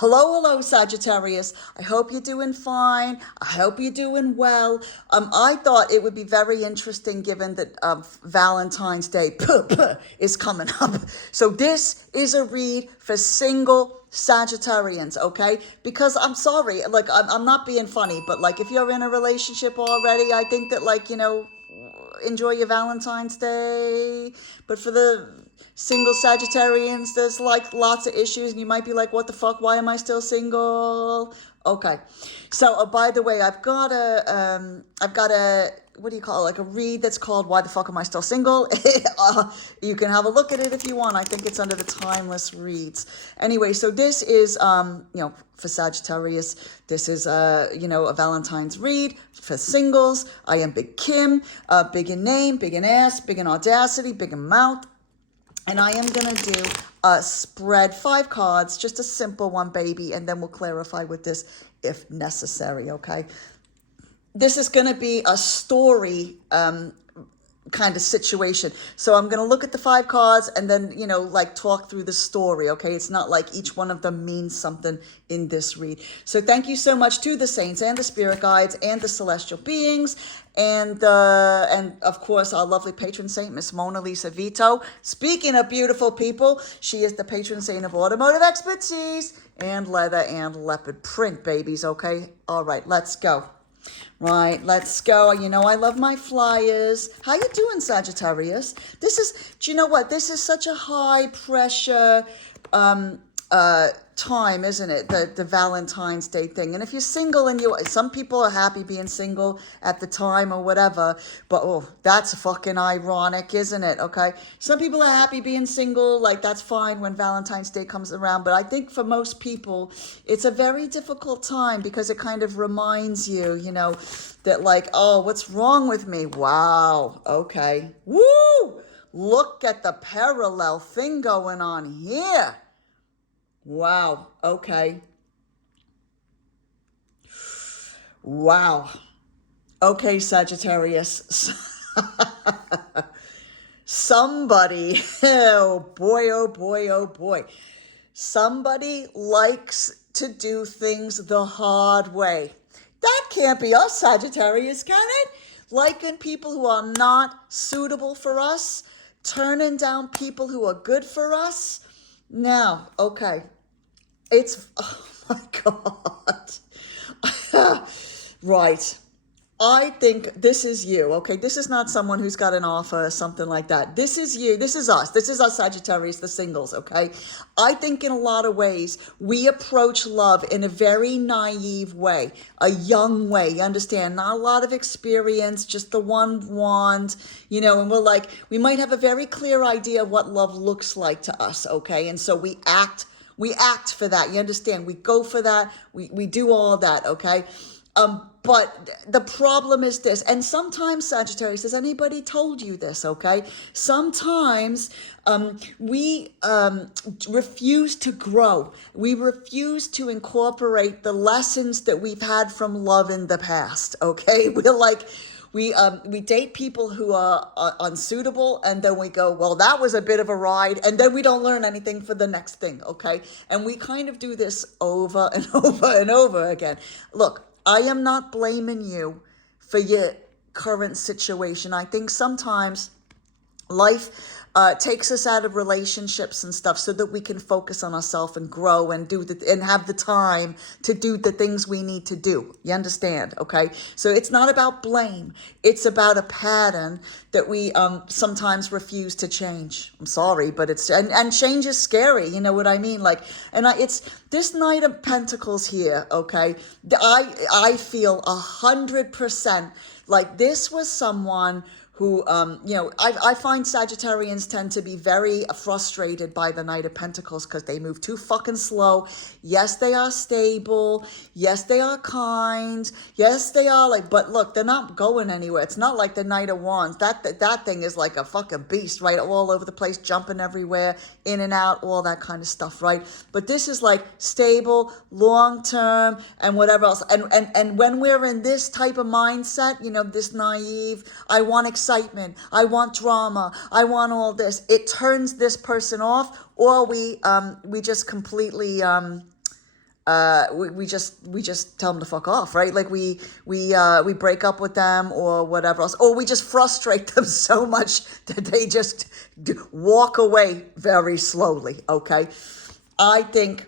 Hello, Sagittarius. I hope you're doing fine. I hope you're doing well. I thought it would be very interesting given that Valentine's Day is coming up. So this is a read for single Sagittarians, okay? Because I'm sorry, like I'm not being funny, but like if you're in a relationship already, I think that enjoy your Valentine's Day. But for the single Sagittarians, there's like lots of issues, and you might be like, what the fuck? Why am I still single? Okay. So, by the way, I've got a, what do you call it? Like a read that's called Why the Fuck Am I Still Single? You can have a look at it if you want. I think it's under the Timeless Reads. Anyway, so this is, for Sagittarius, this is, a Valentine's read for singles. I am Big Kim, big in name, big in ass, big in audacity, big in mouth. And I am going to do a spread 5 cards, just a simple one, baby, and then we'll clarify with this if necessary, okay? This is going to be a story kind of situation. So I'm going to look at the 5 cards and then, talk through the story, okay? It's not like each one of them means something in this read. So thank you so much to the saints and the spirit guides and the celestial beings and of course our lovely patron saint, Miss Mona Lisa Vito. Speaking of beautiful people, she is the patron saint of automotive expertise and leather and leopard print, babies, okay? All right, let's go. Right, let's go. You know I love my flyers. How you doing, Sagittarius? Do you know what? This is such a high pressure time, isn't it? The Valentine's Day thing. And if you're single and some people are happy being single at the time or whatever, but that's fucking ironic, isn't it? Okay. Some people are happy being single, like that's fine when Valentine's Day comes around. But I think for most people, it's a very difficult time because it kind of reminds you, that like, oh, what's wrong with me? Wow. Okay. Woo! Look at the parallel thing going on here. Wow. Okay. Wow. Okay, Sagittarius. Somebody, oh boy. Somebody likes to do things the hard way. That can't be us, Sagittarius, can it? Liking people who are not suitable for us, turning down people who are good for us. Now, okay, oh my God. Right. I think this is you, okay? This is not someone who's got an offer or something like that. This is you. This is us. This is us, Sagittarius, the singles, okay? I think in a lot of ways, we approach love in a very naive way, a young way, you understand? Not a lot of experience, just the one wand, and we're like, we might have a very clear idea of what love looks like to us, okay? And so we act for that, you understand? We go for that, we do all that, okay? But the problem is this, and sometimes, Sagittarius, has anybody told you this, okay? Sometimes we refuse to grow. We refuse to incorporate the lessons that we've had from love in the past, okay? We're like, we date people who are unsuitable, and then we go, well, that was a bit of a ride, and then we don't learn anything for the next thing, okay? And we kind of do this over and over and over again. Look, I am not blaming you for your current situation. I think sometimes life takes us out of relationships and stuff so that we can focus on ourselves and grow and and have the time to do the things we need to do. You understand? Okay. So it's not about blame. It's about a pattern that we sometimes refuse to change. I'm sorry, but and change is scary. You know what I mean? Like, it's this Knight of Pentacles here. Okay. I feel 100% like this was someone who, I find Sagittarians tend to be very frustrated by the Knight of Pentacles because they move too fucking slow. Yes, they are stable. Yes, they are kind. Yes, they are but look, they're not going anywhere. It's not like the Knight of Wands. That thing is like a fucking beast, right? All over the place, jumping everywhere, in and out, all that kind of stuff, right? But this is like stable, long-term, and whatever else. And when we're in this type of mindset, this naive, I want excitement, I want drama, I want all this, it turns this person off, or we just completely we just tell them to fuck off, right? Like we break up with them or whatever else, or we just frustrate them so much that they just walk away very slowly. Okay, I think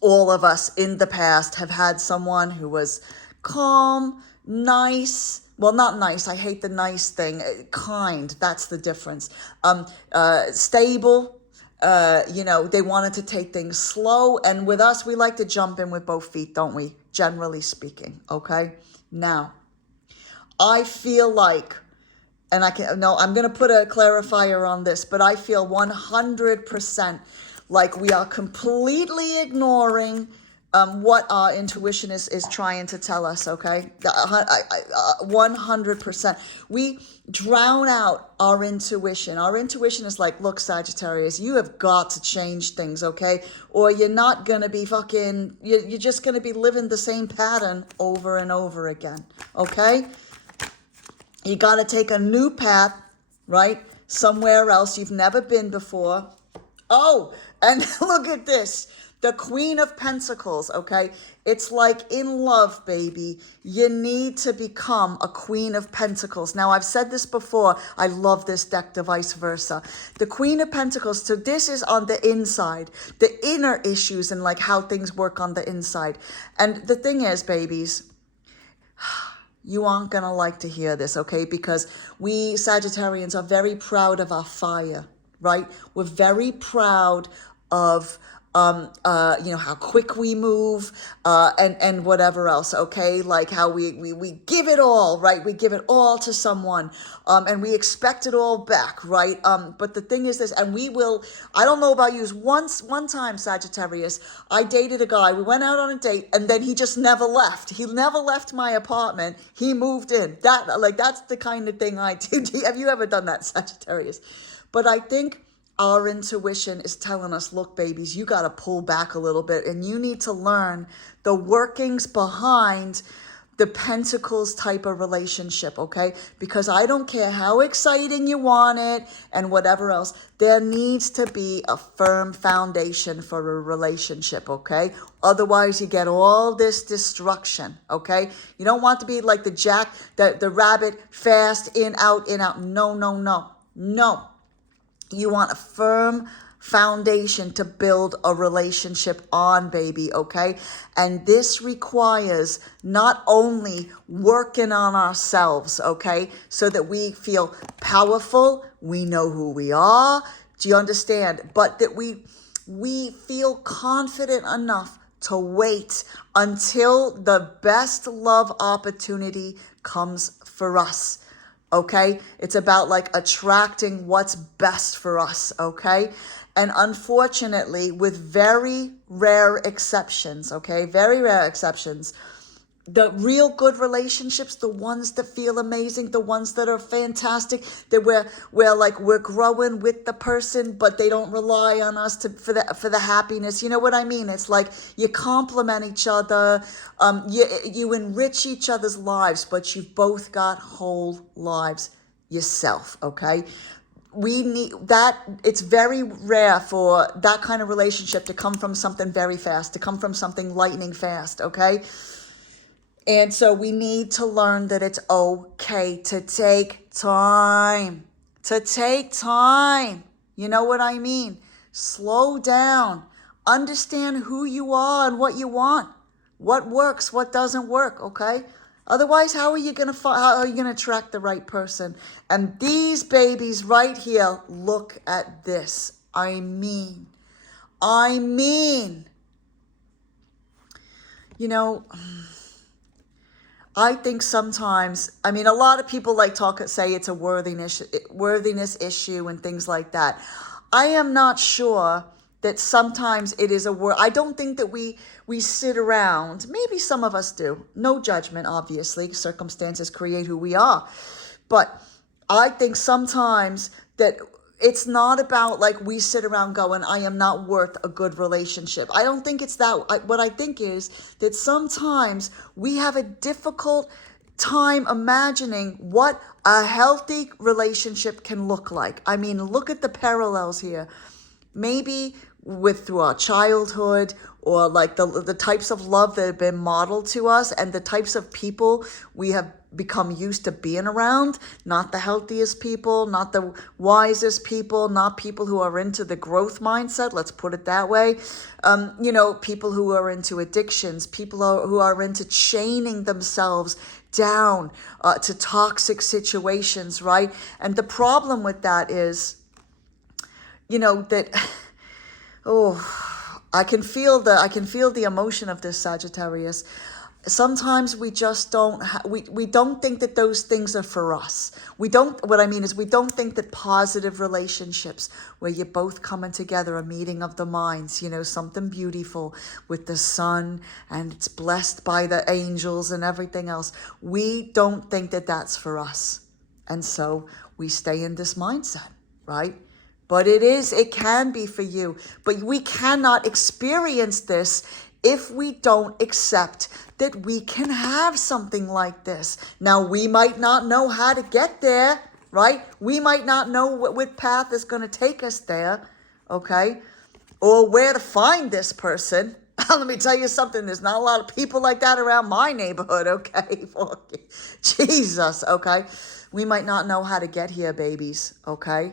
all of us in the past have had someone who was calm, nice. Well, not nice. I hate the nice thing. Kind. That's the difference. Stable. They wanted to take things slow. And with us, we like to jump in with both feet, don't we? Generally speaking. Okay. Now, I feel like, and I'm going to put a clarifier on this, but I feel 100% like we are completely ignoring what our intuition is trying to tell us, okay? 100%. We drown out our intuition. Our intuition is like, look, Sagittarius, you have got to change things, okay? Or you're not going to be you're just going to be living the same pattern over and over again, okay? You got to take a new path, right? Somewhere else you've never been before. Oh, and look at this. The Queen of Pentacles, okay? It's like in love, baby. You need to become a Queen of Pentacles. Now, I've said this before. I love this deck, the vice versa. The Queen of Pentacles, so this is on the inside. The inner issues and like how things work on the inside. And the thing is, babies, you aren't going to like to hear this, okay? Because we Sagittarians are very proud of our fire, right? We're very proud of how quick we move, and whatever else, okay? Like how we give it all, right? We give it all to someone, and we expect it all back, right? But the thing is this, and I don't know about you, one time, Sagittarius, I dated a guy, we went out on a date, and then he just never left. He never left my apartment. He moved in. That's the kind of thing I do. Have you ever done that, Sagittarius? But I think our intuition is telling us, look, babies, you got to pull back a little bit and you need to learn the workings behind the Pentacles type of relationship, okay? Because I don't care how exciting you want it and whatever else, there needs to be a firm foundation for a relationship, okay? Otherwise, you get all this destruction, okay? You don't want to be like the rabbit, fast, in, out, in, out. No, no, no, no. You want a firm foundation to build a relationship on, baby, okay? And this requires not only working on ourselves, okay, so that we feel powerful, we know who we are, do you understand? But that we feel confident enough to wait until the best love opportunity comes for us. Okay, it's about like attracting what's best for us, okay? And unfortunately, with very rare exceptions, okay, very rare exceptions, the real good relationships, the ones that feel amazing, the ones that are fantastic, that we're growing with the person, but they don't rely on us for the happiness. You know what I mean? It's like you complement each other, you enrich each other's lives, but you've both got whole lives yourself. Okay. We need that. It's very rare for that kind of relationship to come from something very fast, to come from something lightning fast. Okay. And so we need to learn that it's okay to take time. To take time. You know what I mean? Slow down. Understand who you are and what you want. What works, what doesn't work, okay? Otherwise, how are you going to attract the right person? And these babies right here, look at this. I mean, you know, I think sometimes, a lot of people say it's a worthiness issue and things like that. I am not sure that sometimes it is I don't think that we sit around, maybe some of us do, no judgment, obviously, circumstances create who we are. But I think sometimes that it's not about like we sit around going, I am not worth a good relationship. I don't think it's that. What I think is that sometimes we have a difficult time imagining what a healthy relationship can look like. Look at the parallels here. Maybe with through our childhood, or like the types of love that have been modeled to us, and the types of people we have become used to being around. Not the healthiest people, not the wisest people, not people who are into the growth mindset, let's put it that way. People who are into addictions, who are into chaining themselves down to toxic situations, right? And the problem with that is, that I can feel the emotion of this, Sagittarius. Sometimes we just we don't think that those things are for us. We don't think that positive relationships where you're both coming together, a meeting of the minds, something beautiful with the sun, and it's blessed by the angels and everything else. We don't think that that's for us. And so we stay in this mindset, right? But it can be for you. But we cannot experience this if we don't accept that we can have something like this. Now, we might not know how to get there, right? We might not know what path is going to take us there, okay? Or where to find this person. Let me tell you something. There's not a lot of people like that around my neighborhood, okay? Jesus, okay? We might not know how to get here, babies, okay?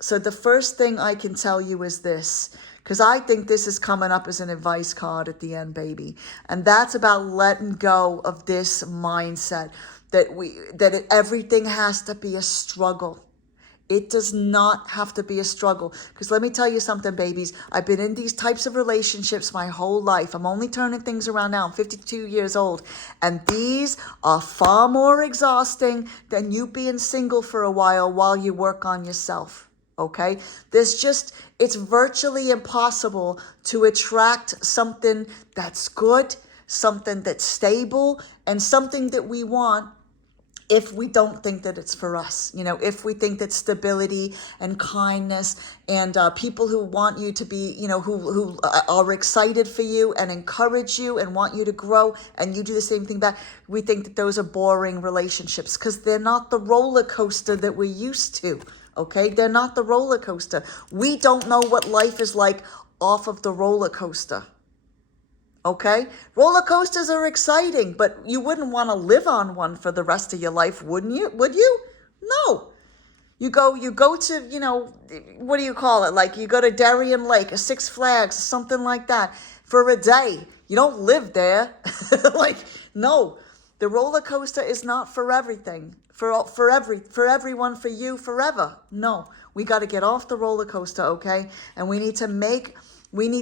So the first thing I can tell you is this, because I think this is coming up as an advice card at the end, baby. And that's about letting go of this mindset that everything has to be a struggle. It does not have to be a struggle. Because let me tell you something, babies. I've been in these types of relationships my whole life. I'm only turning things around now. I'm 52 years old. And these are far more exhausting than you being single for a while you work on yourself. Okay, it's virtually impossible to attract something that's good, something that's stable, and something that we want if we don't think that it's for us. If we think that stability and kindness and people who want you to be, who are excited for you and encourage you and want you to grow, and you do the same thing back, we think that those are boring relationships because they're not the roller coaster that we're used to. Okay, they're not the roller coaster. We don't know what life is like off of the roller coaster. Okay, roller coasters are exciting, but you wouldn't want to live on one for the rest of your life, wouldn't you? Would you? No. You go to, what do you call it? Like you go to Darien Lake, or Six Flags, or something like that for a day. You don't live there. No, the roller coaster is not for everything. For everyone, for you, forever. No, we got to get off the roller coaster, okay? And we need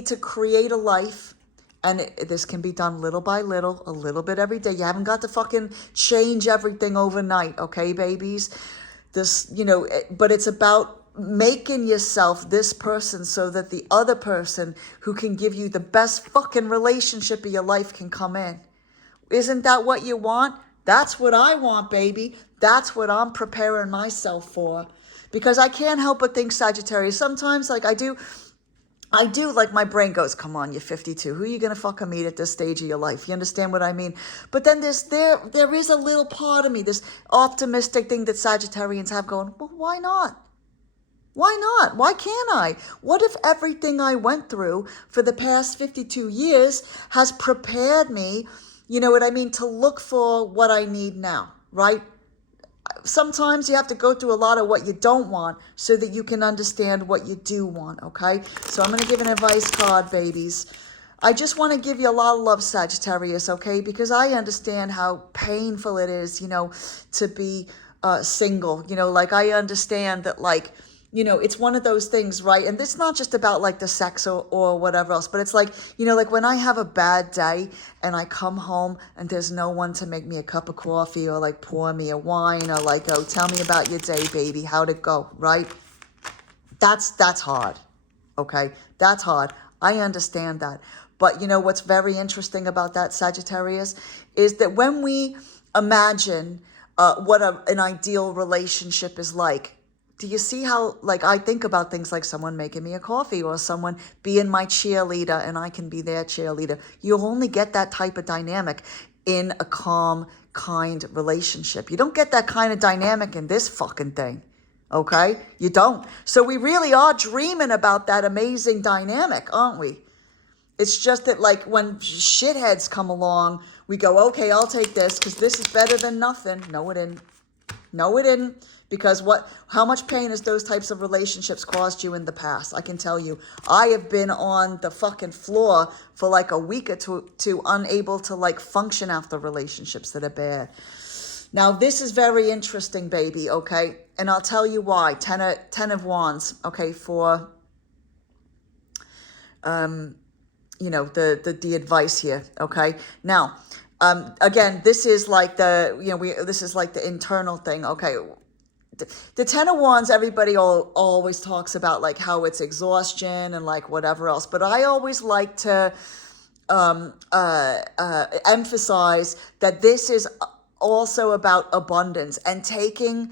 to create a life, and this can be done little by little, a little bit every day. You haven't got to fucking change everything overnight, okay, babies? But it's about making yourself this person so that the other person who can give you the best fucking relationship of your life can come in. Isn't that what you want? That's what I want, baby. That's what I'm preparing myself for. Because I can't help but think, Sagittarius, sometimes I do, like my brain goes, come on, you're 52. Who are you going to fucking meet at this stage of your life? You understand what I mean? But then there is a little part of me, this optimistic thing that Sagittarians have going, well, why not? Why not? Why can't I? What if everything I went through for the past 52 years has prepared me, to look for what I need now, right? Sometimes you have to go through a lot of what you don't want so that you can understand what you do want, okay? So I'm going to give an advice card, babies. I just want to give you a lot of love, Sagittarius, okay? Because I understand how painful it is, to be single. I understand that, it's one of those things, right? And it's not just about the sex or whatever else, but it's when I have a bad day and I come home and there's no one to make me a cup of coffee or pour me a wine or oh, tell me about your day, baby, how'd it go, right? That's hard, okay? That's hard. I understand that. But what's very interesting about that, Sagittarius, is that when we imagine what an ideal relationship is like, do you see how, I think about things like someone making me a coffee or someone being my cheerleader and I can be their cheerleader. You'll only get that type of dynamic in a calm, kind relationship. You don't get that kind of dynamic in this fucking thing, Okay? You don't. So we really are dreaming about that amazing dynamic, aren't we? It's just that, like, when shitheads come along, we go, okay, I'll take this because this is better than nothing. No, it didn't. No, it didn't. Because how much pain has those types of relationships caused you in the past? I can tell you, I have been on the fucking floor for like a week or two, unable to like function after relationships that are bad. Now, this is very interesting, baby, okay? And I'll tell you why. Ten of Wands, okay, for the advice here, okay? Now, again, this is like this is like the internal thing, okay? The Ten of Wands, everybody always talks about like how it's exhaustion and like whatever else, but I always like to emphasize that this is also about abundance and taking,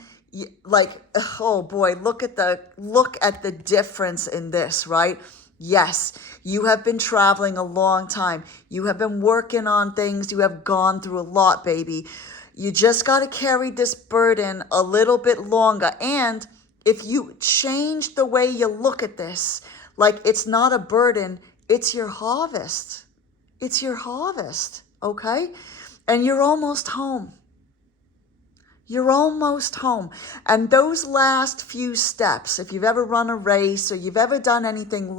like, oh boy, look at the difference in this, right? Yes, you have been traveling a long time. You have been working on things. You have gone through a lot, baby. You just got to carry this burden a little bit longer. And if you change the way you look at this, like it's not a burden, it's your harvest. It's your harvest, okay? And you're almost home. You're almost home. And those last few steps, if you've ever run a race or you've ever done anything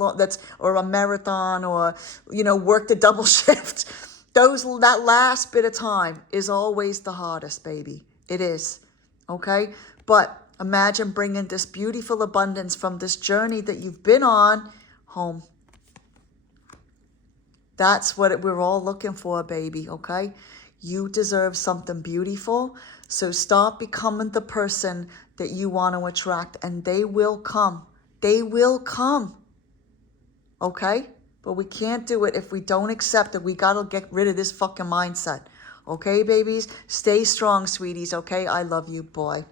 or a marathon or, worked a double shift, that last bit of time is always the hardest, baby. It is, okay? But imagine bringing this beautiful abundance from this journey that you've been on home. That's what we're all looking for, baby, okay? You deserve something beautiful. So stop becoming the person that you want to attract, and they will come. They will come. Okay? But we can't do it if we don't accept it. We got to get rid of this fucking mindset. Okay, babies? Stay strong, sweeties. Okay? I love you, boy.